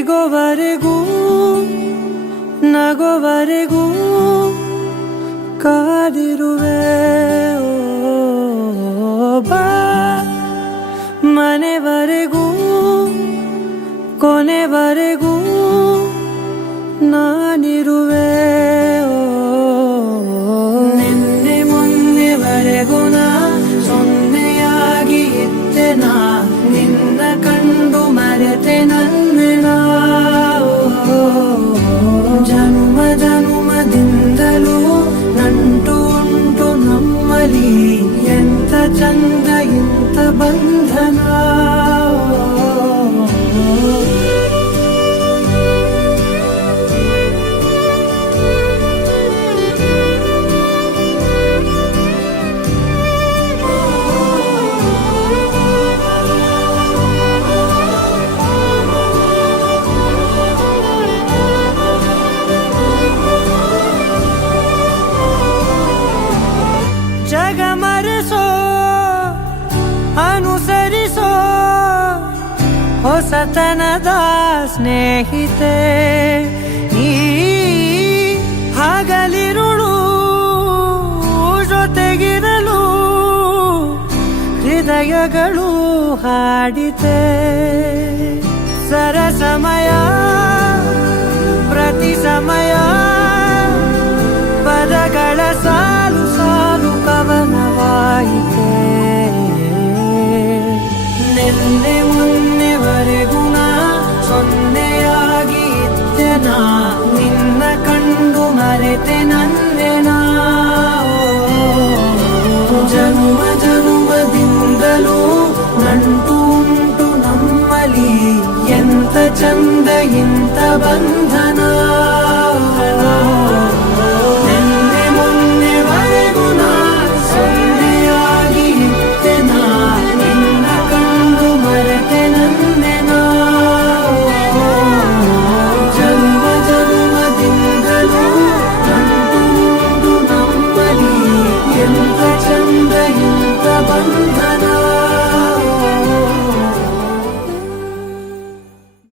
ಸಿಗೋವರೆಗೂ ನಗೋವರೆಗೂ ಕಾದಿರುವೆ ಬಾ ಮನೆವರೆಗೂ ಕೊನೆವರೆಗೂ ನಾನಿರುವೆ ನಿನ್ನೆ ಮೊನ್ನೆವರೆಗೂ ನಾ ಸೊನ್ನೆಯಾಗಿ ಇದ್ದೆ ನಾ ನಿನ್ನ ಕಂಡು ಮರೆತೆ ನನ್ನೆನ ಜನುಮ ಜನುಮದಿಂದಲೂ ನಂಟು ಉಂಟು ನಮ್ಮಲಿ ಎಂತ ಚಂದ ಇಂಥ ಬಂಧನ ಜಗ ಮರೆಸೋ ಅನುಸರಿಸೋ ಹೊಸತನದ ಸ್ನೇಹಿತೆ ಈ ಹಗಲಿರುಳು ಜೊತೆಗಿರಲು ಹೃದಯಗಳು ಹಾಡಿತೆ ಸರಸಮಯ ಪ್ರತಿ ಸಮಯ ಪದಗಳ ಸಾಲು ಸಾಲು ಕವನವಾಯಿತೆ ನಿನ್ನೆ ಮೊನ್ನೆವರೆಗೂ ನಾ ಸೊನ್ನೆಯಾಗಿ ಇದ್ದೆ ನಾ ನಿನ್ನ ಕಂಡು ಮರೆತೆ ನನ್ನೆನಾ ಜನುಮ ಜನುಮದಿಂದಲೂ ನಂಟು ಉಂಟು ನಮ್ಮಲಿ ಎಂತ ಚಂದ ಇಂಥ ಬಂಧನ